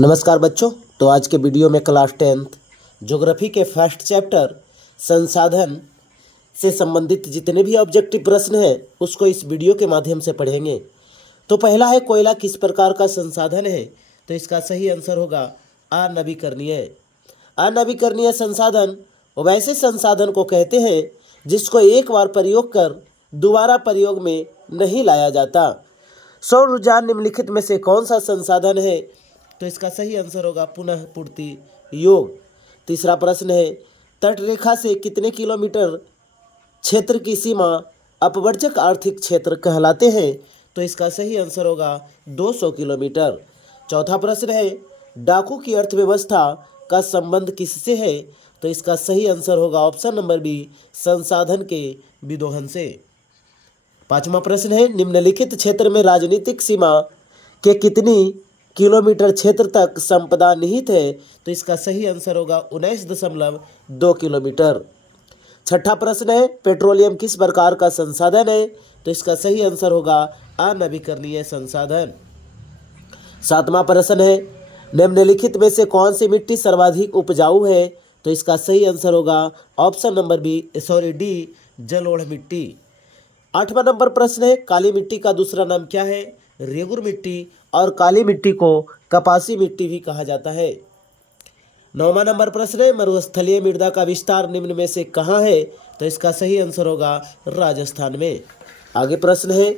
नमस्कार बच्चों। तो आज के वीडियो में क्लास 10th ज्योग्राफी के फर्स्ट चैप्टर संसाधन से संबंधित जितने भी ऑब्जेक्टिव प्रश्न हैं उसको इस वीडियो के माध्यम से पढ़ेंगे। तो पहला है, कोयला किस प्रकार का संसाधन है? तो इसका सही आंसर होगा अनवीकरणीय। अनवीकरणीय संसाधन वैसे संसाधन को कहते हैं जिसको एक बार प्रयोग कर दोबारा प्रयोग में नहीं लाया जाता। सौर ऊर्जा निम्नलिखित में से कौन सा संसाधन है? तो इसका सही आंसर होगा पुनः पूर्ति योग। तीसरा प्रश्न है, तटरेखा से कितने किलोमीटर क्षेत्र की सीमा अपवर्जक आर्थिक क्षेत्र कहलाते हैं? तो इसका सही आंसर होगा 200 किलोमीटर। चौथा प्रश्न है, डाकू की अर्थव्यवस्था का संबंध किससे है? तो इसका सही आंसर होगा ऑप्शन नंबर बी, संसाधन के विदोहन से। पांचवा प्रश्न है, निम्नलिखित क्षेत्र में राजनीतिक सीमा के कितनी किलोमीटर क्षेत्र तक संपदा निहित है? तो इसका सही आंसर होगा 19.2 किलोमीटर। छठा प्रश्न है, पेट्रोलियम किस प्रकार का संसाधन है? तो इसका सही आंसर होगा अनवीकरणीय संसाधन। सातवां प्रश्न है, निम्नलिखित में से कौन सी मिट्टी सर्वाधिक उपजाऊ है? तो इसका सही आंसर होगा ऑप्शन नंबर डी, जलोढ़ मिट्टी। आठवां नंबर प्रश्न है, काली मिट्टी का दूसरा नाम क्या है? रेगुर मिट्टी, और काली मिट्टी को कपासी मिट्टी भी कहा जाता है। नौवां नंबर प्रश्न है, मरुस्थलीय मृदा का विस्तार निम्न में से कहाँ है? तो इसका सही आंसर होगा राजस्थान में। आगे प्रश्न है,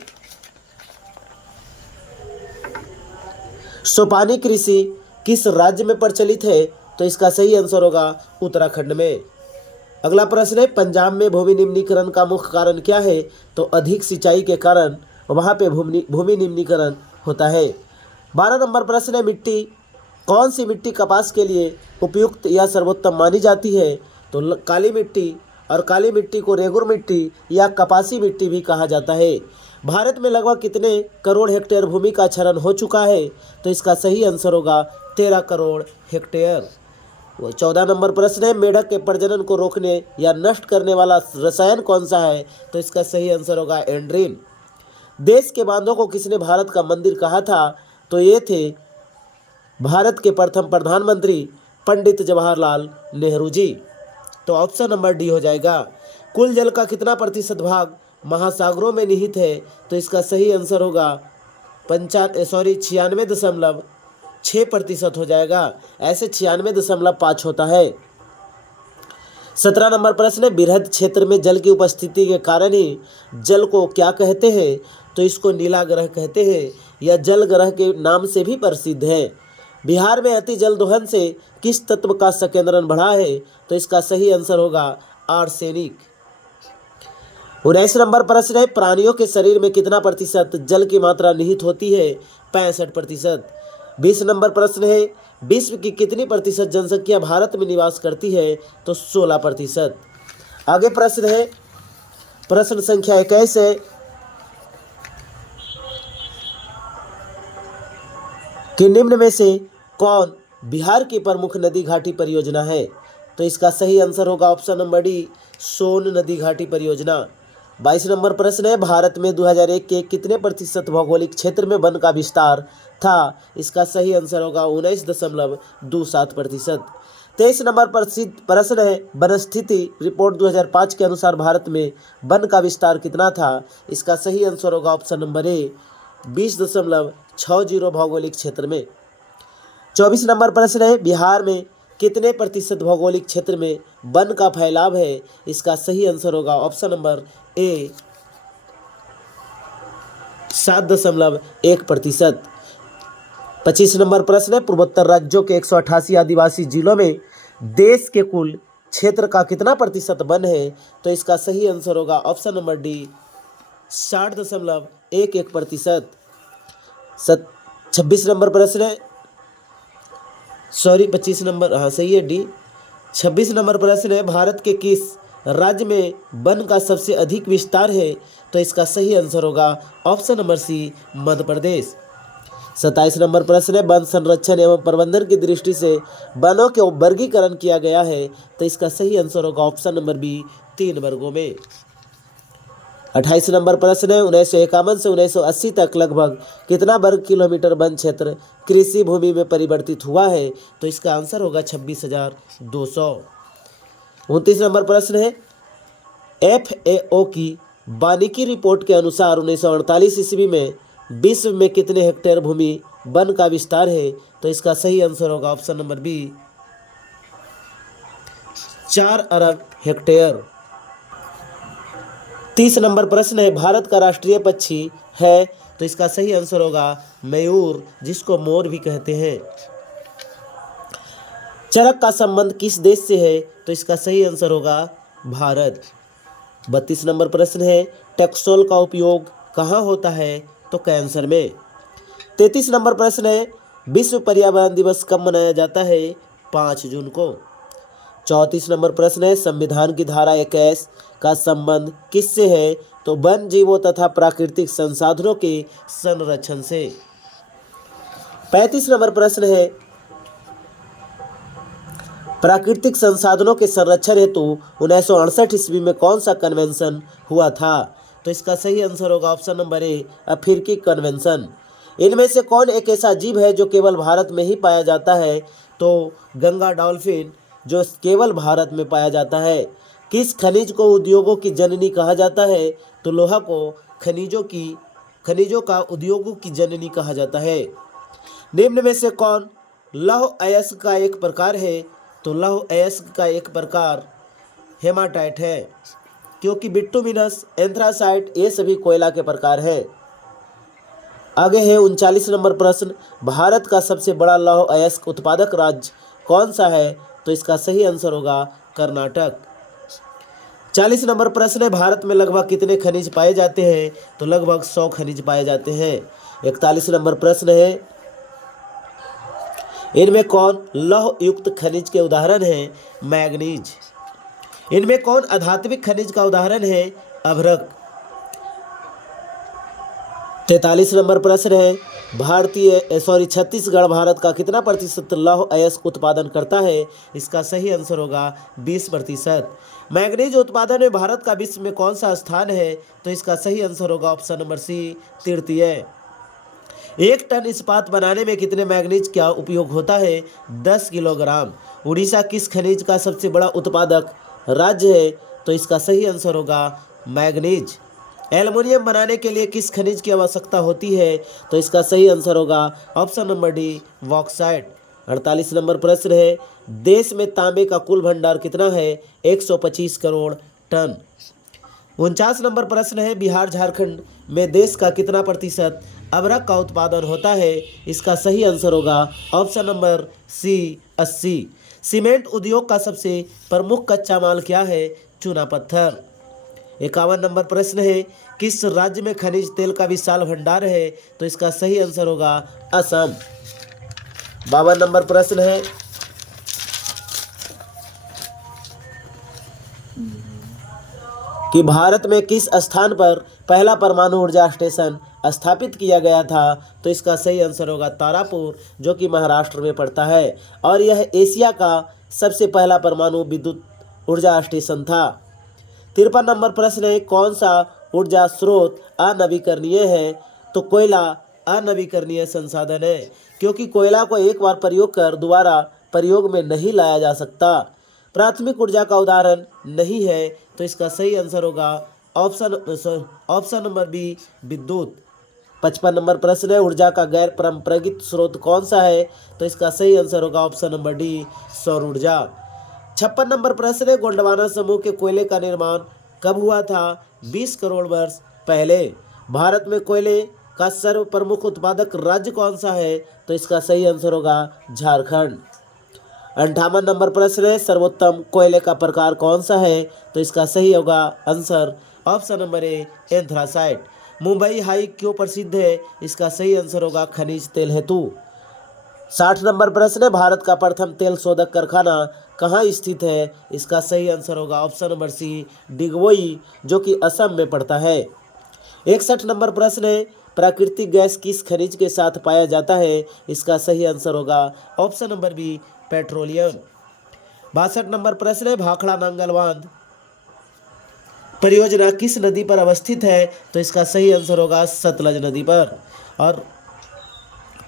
सोपानी कृषि किस राज्य में प्रचलित है? तो इसका सही आंसर होगा उत्तराखंड में। अगला प्रश्न है, पंजाब में भूमि निम्नीकरण का मुख्य कारण क्या है? तो अधिक सिंचाई के कारण वहाँ पे भूमि निम्नीकरण होता है। 12 नंबर प्रश्न है, मिट्टी कौन सी मिट्टी कपास के लिए उपयुक्त या सर्वोत्तम मानी जाती है? तो काली मिट्टी, और काली मिट्टी को रेगुर मिट्टी या कपासी मिट्टी भी कहा जाता है। भारत में लगभग कितने करोड़ हेक्टेयर भूमि का क्षरण हो चुका है? तो इसका सही आंसर होगा 13 करोड़ हेक्टेयर। 14 नंबर प्रश्न है, मेढक के प्रजनन को रोकने या नष्ट करने वाला रसायन कौन सा है? तो इसका सही आंसर होगा एंड्रीन। देश के बांधों को किसने भारत का मंदिर कहा था? तो ये थे भारत के प्रथम प्रधानमंत्री पंडित जवाहरलाल नेहरू जी। तो ऑप्शन नंबर डी हो जाएगा। कुल जल का कितना प्रतिशत भाग महासागरों में निहित है? तो इसका सही आंसर होगा 96.6% हो जाएगा। ऐसे 96.5 होता है। 17 नंबर प्रश्न है, बृहद क्षेत्र में जल की उपस्थिति के कारण ही जल को क्या कहते हैं? तो इसको नीला ग्रह कहते हैं, या जल ग्रह के नाम से भी प्रसिद्ध है। बिहार में अति जल दोहन से किस तत्व का संकेंद्रण बढ़ा है? तो इसका सही आंसर होगा आर्सेनिक। 19 नंबर प्रश्न है, प्राणियों के शरीर में कितना प्रतिशत जल की मात्रा निहित होती है? 65%। 20 नंबर प्रश्न है, विश्व की कितनी प्रतिशत जनसंख्या भारत में निवास करती है? तो 16%। आगे प्रश्न है, प्रश्न संख्या 21 है कि निम्न में से कौन बिहार की प्रमुख नदी घाटी परियोजना है? तो इसका सही आंसर होगा ऑप्शन नंबर डी, सोन नदी घाटी परियोजना। 22 नंबर प्रश्न है, भारत में 2001 के कितने प्रतिशत भौगोलिक क्षेत्र में वन का विस्तार था? इसका सही आंसर होगा 19.27%। 23 नंबर प्रश्न है, वनस्थिति रिपोर्ट 2005 के अनुसार भारत में वन का विस्तार कितना था? इसका सही आंसर होगा ऑप्शन नंबर ए, 20.60 भौगोलिक क्षेत्र में। 24 नंबर प्रश्न है, बिहार में कितने प्रतिशत भौगोलिक क्षेत्र में वन का फैलाव है? इसका सही आंसर होगा ऑप्शन नंबर ए, 7.1%। 25 नंबर प्रश्न है, पूर्वोत्तर राज्यों के 188 आदिवासी जिलों में देश के कुल क्षेत्र का कितना प्रतिशत वन है? तो इसका सही आंसर होगा ऑप्शन नंबर डी, 60.11%। 26 नंबर प्रश्न है, 25 नंबर, हाँ सही है डी। 26 नंबर प्रश्न है, भारत के किस राज्य में वन का सबसे अधिक विस्तार है? तो इसका सही आंसर होगा option number C, Madhya Pradesh. 27 number प्रश्न है, वन संरक्षण एवं प्रबंधन की दृष्टि से वनों के वर्गीकरण किया गया है? तो इसका सही आंसर होगा ऑप्शन नंबर बी, 3 वर्गों में। 28 नंबर प्रश्न है 1951 से 1980 तक लगभग कितना वर्ग किलोमीटर वन क्षेत्र कृषि भूमि में परिवर्तित हुआ है? तो इसका आंसर होगा 26,200। 29 नंबर प्रश्न है FAO की वानिकी रिपोर्ट के अनुसार 1948 ईस्वी में विश्व में कितने हेक्टेयर भूमि वन का विस्तार है? तो इसका सही आंसर होगा ऑप्शन नंबर बी 4 अरब हेक्टेयर। 30 नंबर प्रश्न है भारत का राष्ट्रीय पक्षी है? तो इसका सही आंसर होगा मयूर, जिसको मोर भी कहते हैं। चरक का संबंध किस देश से है? तो इसका सही आंसर होगा भारत। 32 नंबर प्रश्न है टैक्सोल का उपयोग कहाँ होता है? तो कैंसर में। 33 नंबर प्रश्न है विश्व पर्यावरण दिवस कब मनाया जाता है? 5 जून को। 34 नंबर प्रश्न है संविधान की धारा 21 का संबंध किससे है? तो वन जीवों तथा प्राकृतिक संसाधनों के संरक्षण से। 35 नंबर प्रश्न है प्राकृतिक संसाधनों के संरक्षण हेतु 1968 ईस्वी में कौन सा कन्वेंशन हुआ था? तो इसका सही आंसर होगा ऑप्शन नंबर ए अफ्रीकी कन्वेंशन। इनमें से कौन एक ऐसा जीव है जो केवल भारत में ही पाया जाता है? तो गंगा डॉल्फिन, जो केवल भारत में पाया जाता है। किस खनिज को उद्योगों की जननी कहा जाता है? तो लोहा को खनिजों का उद्योगों की जननी कहा जाता है। निम्न में से कौन लौह अयस्क का एक प्रकार है? तो लौह अयस्क का एक प्रकार हेमाटाइट है, क्योंकि बिटुमिनस, एंथ्रासाइट ये सभी कोयला के प्रकार हैं। आगे है 39 नंबर प्रश्न भारत का सबसे बड़ा लौह अयस्क उत्पादक राज्य कौन सा है? तो इसका सही आंसर होगा कर्नाटक। 40 नंबर प्रश्न है भारत में लगभग कितने खनिज पाए जाते हैं? तो लगभग 100 खनिज पाए जाते हैं। 41 नंबर प्रश्न है इनमें कौन लौह युक्त खनिज के उदाहरण हैं? मैग्नीज। इनमें कौन अधात्विक खनिज का उदाहरण है? अभ्रक। 43 नंबर प्रश्न है छत्तीसगढ़ भारत का कितना प्रतिशत लौह अयस्क उत्पादन करता है? इसका सही आंसर होगा 20%। मैग्नीज उत्पादन में भारत का विश्व में कौन सा स्थान है? तो इसका सही आंसर होगा ऑप्शन नंबर सी तृतीय। 1 टन इस्पात बनाने में कितने मैग्नीज का उपयोग होता है? 10 किलोग्राम। उड़ीसा किस खनिज का सबसे बड़ा उत्पादक राज्य है? तो इसका सही आंसर होगा मैग्नीज। एल्युमिनियम बनाने के लिए किस खनिज की आवश्यकता होती है? तो इसका सही आंसर होगा option number D bauxite. 48 number प्रश्न है देश में तांबे का कुल भंडार कितना है? 125 करोड़ टन। 49 नंबर प्रश्न है बिहार झारखंड में देश का कितना प्रतिशत अभ्रक का उत्पादन होता है? इसका सही आंसर होगा ऑप्शन नंबर सी 80। सीमेंट उद्योग का सबसे प्रमुख कच्चा माल क्या है? चूना पत्थर। 51 नंबर प्रश्न है किस राज्य में खनिज तेल का विशाल भंडार है? तो इसका सही आंसर होगा असम। 52 नंबर प्रश्न है कि भारत में किस स्थान पर पहला परमाणु ऊर्जा स्टेशन स्थापित किया गया था? तो इसका सही आंसर होगा तारापुर, जो कि महाराष्ट्र में पड़ता है, और यह एशिया का सबसे पहला परमाणु विद्युत ऊर्जा स्टेशन था। 53 नंबर प्रश्न है कौन सा ऊर्जा स्रोत अनवीकरणीय है? तो कोयला अनवीकरणीय संसाधन है, क्योंकि कोयला को एक बार प्रयोग कर दोबारा प्रयोग में नहीं लाया जा सकता। प्राथमिक ऊर्जा का उदाहरण नहीं है, तो इसका सही आंसर होगा ऑप्शन नंबर बी विद्युत। 55 नंबर प्रश्न है ऊर्जा का गैर परंपरागत स्रोत कौन सा है? तो इसका सही आंसर होगा ऑप्शन नंबर डी सौर ऊर्जा। 56 नंबर प्रश्न है गोंडवाना समूह के कोयले का निर्माण कब हुआ था? 20 करोड़ वर्ष पहले। भारत में कोयले का सर्व प्रमुख उत्पादक राज्य कौन सा है? तो इसका सही आंसर होगा झारखंड। 58 नंबर प्रश्न है सर्वोत्तम कोयले का प्रकार कौन सा है? तो इसका सही होगा answer option number A anthracite. Mumbai high क्यों प्रसिद्ध है? इसका सही आंसर होगा खनिज तेल हेतु। 60 नंबर प्रश्न है भारत का प्रथम तेल शोधक कारखाना कहाँ स्थित है? इसका सही आंसर होगा ऑप्शन नंबर सी डिगबोई, जो कि असम में पड़ता है। 61 नंबर प्रश्न है प्राकृतिक गैस किस खनिज के साथ पाया जाता है? इसका सही आंसर होगा option number B petroleum. 62 number प्रश्न है भाखड़ा नांगल बांध परियोजना किस नदी पर अवस्थित है? तो इसका सही आंसर होगा सतलज नदी पर। और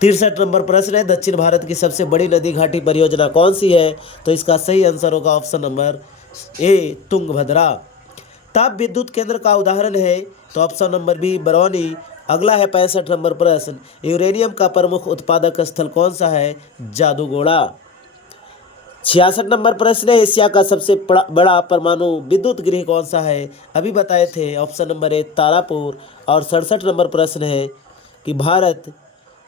63 नंबर प्रश्न है, दक्षिण भारत की सबसे बड़ी नदी घाटी परियोजना कौन सी है? तो इसका सही आंसर होगा ऑप्शन नंबर ए, तुंगभद्रा। ताप विद्युत केंद्र का उदाहरण है? तो ऑप्शन नंबर बी, बरौनी। अगला है 65 नंबर प्रश्न, यूरेनियम का प्रमुख उत्पादक स्थल कौन सा है? जादूगोड़ा। 66 नंबर प्रश्न है, एशिया का सबसे बड़ा परमाणु विद्युत गृह कौन सा है? अभी बताए थे, ऑप्शन नंबर ए, तारापुर। और 67 नंबर प्रश्न है कि भारत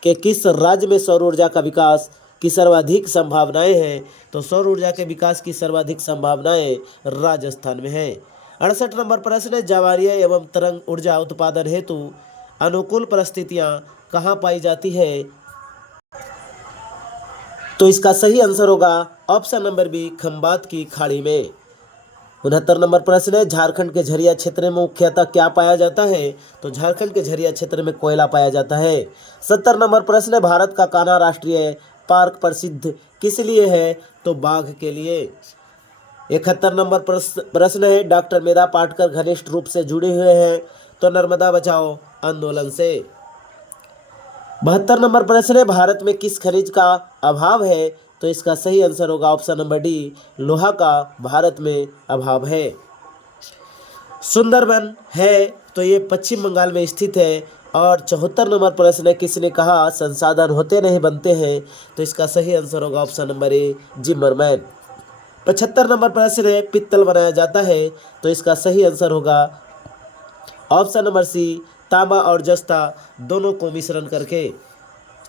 के किस राज्य में सौर ऊर्जा का विकास की सर्वाधिक संभावनाएं हैं? तो सौर ऊर्जा के विकास की सर्वाधिक संभावनाएं राजस्थान में हैं। 68 नंबर प्रश्न है, ज्वारीय एवं तरंग ऊर्जा उत्पादन हेतु अनुकूल परिस्थितियां कहाँ पाई जाती है? तो इसका सही आंसर होगा ऑप्शन नंबर बी, खंबात की खाड़ी में। 69 नंबर प्रश्न है, झारखंड के झरिया क्षेत्र में मुख्यतः क्या पाया जाता है? तो झारखंड के झरिया क्षेत्र में कोयला पाया जाता है। 70 नंबर प्रश्न है, भारत का कान्हा राष्ट्रीय पार्क प्रसिद्ध किस लिए है? तो बाघ के लिए। 71 नंबर प्रश्न है, डॉक्टर मेधा पाटकर घनिष्ठ रूप से जुड़े हुए हैं? तो नर्मदा बचाओ आंदोलन से। 72 नंबर प्रश्न है, भारत में किस खनिज का अभाव है? तो इसका सही आंसर होगा ऑप्शन नंबर डी, लोहा का भारत में अभाव है। सुंदरबन है तो ये पश्चिम बंगाल में स्थित है। और 74 नंबर प्रश्न है, किसने कहा संसाधन होते नहीं बनते हैं? तो इसका सही आंसर होगा option number A, Zimmerman. 75 number प्रश्न है, पित्तल बनाया जाता है? तो इसका सही आंसर होगा ऑप्शन नंबर सी, तांबा और जस्ता दोनों को मिश्रण करके।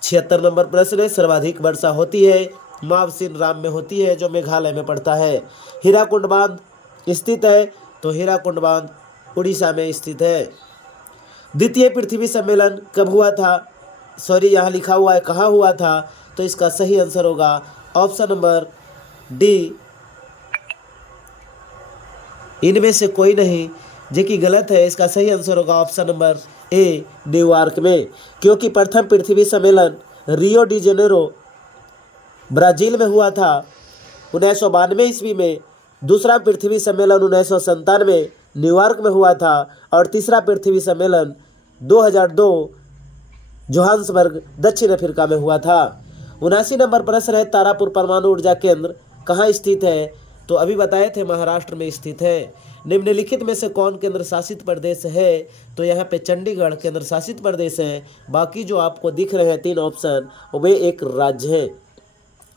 76 नंबर प्रश्न है, सर्वाधिक वर्षा होती है? मावसिन राम में होती है, जो मेघालय में पड़ता है। हीराकुंड बांध स्थित है? तो हीराकुंड बांध उड़ीसा में स्थित है। द्वितीय पृथ्वी सम्मेलन कब हुआ था? सॉरी, यहाँ लिखा हुआ है कहाँ हुआ था? तो इसका सही आंसर होगा ऑप्शन नंबर डी, इनमें से कोई नहीं, जो कि गलत है। इसका सही आंसर होगा ऑप्शन नंबर ए, न्यूयॉर्क में, क्योंकि प्रथम पृथ्वी सम्मेलन रियो डी जेनेरो ब्राजील में हुआ था 1992 ईस्वी में। दूसरा पृथ्वी सम्मेलन 1997 न्यूयॉर्क में हुआ था। और तीसरा पृथ्वी सम्मेलन 2002 जोहान्सबर्ग दक्षिण अफ्रीका में हुआ था। 79 नंबर प्रश्न है, तारापुर परमाणु ऊर्जा केंद्र कहाँ स्थित है? तो अभी बताए थे महाराष्ट्र में स्थित है। निम्नलिखित में से कौन केंद्र शासित प्रदेश है? तो यहाँ पे चंडीगढ़ केंद्र शासित प्रदेश है। बाकी जो आपको दिख रहे हैं 3 ऑप्शन, वे एक राज्य है।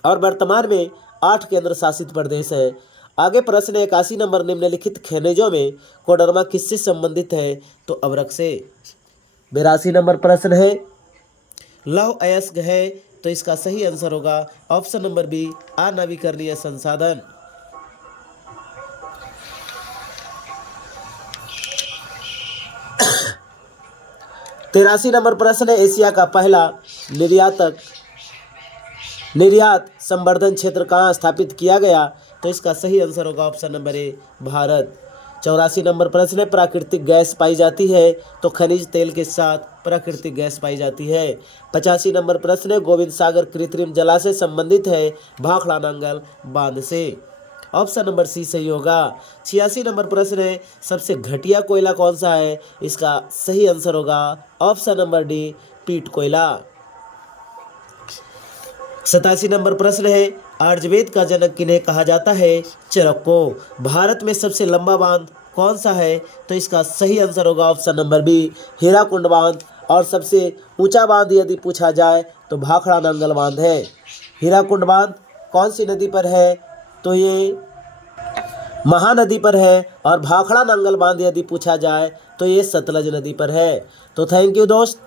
और वर्तमान में 8 केंद्र शासित प्रदेश है। आगे प्रश्न 81 नंबर, निम्नलिखित खनिजों में कोडरमा किससे संबंधित है? तो अभ्रक से। 82 नंबर प्रश्न है, लौह अयस्क है? तो इसका सही आंसर होगा ऑप्शन नंबर बी, अनवीकरणीय संसाधन। 83 नंबर प्रश्न है, एशिया का पहला निर्यात संवर्धन क्षेत्र कहाँ स्थापित किया गया? तो इसका सही आंसर होगा option number A, Bharat. 84 number प्रश्न है, प्राकृतिक गैस पाई जाती है? तो खनिज तेल के साथ प्राकृतिक गैस पाई जाती है। 85 नंबर प्रश्न है, गोविंद सागर कृत्रिम जलाशय संबंधित है भाखड़ा नांगल बांध से? ऑप्शन नंबर सी सही होगा। 86 नंबर प्रश्न है, सबसे घटिया कोयला कौन सा है? इसका सही आंसर होगा ऑप्शन नंबर डी, पीट कोयला। 87 नंबर प्रश्न है, आयुर्वेद का जनक किन्हें कहा जाता है? चरक को। भारत में सबसे लंबा बांध कौन सा है? तो इसका सही आंसर होगा ऑप्शन नंबर बी, हीराकुंड बांध। और सबसे ऊंचा बांध यदि पूछा जाए तो भाखड़ा नांगल बांध है। हीराकुंड बांध कौन सी नदी पर है? तो ये महानदी पर है। और भाखड़ा नांगल बांध यदि पूछा जाए तो ये सतलज नदी पर है। तो थैंक यू दोस्त।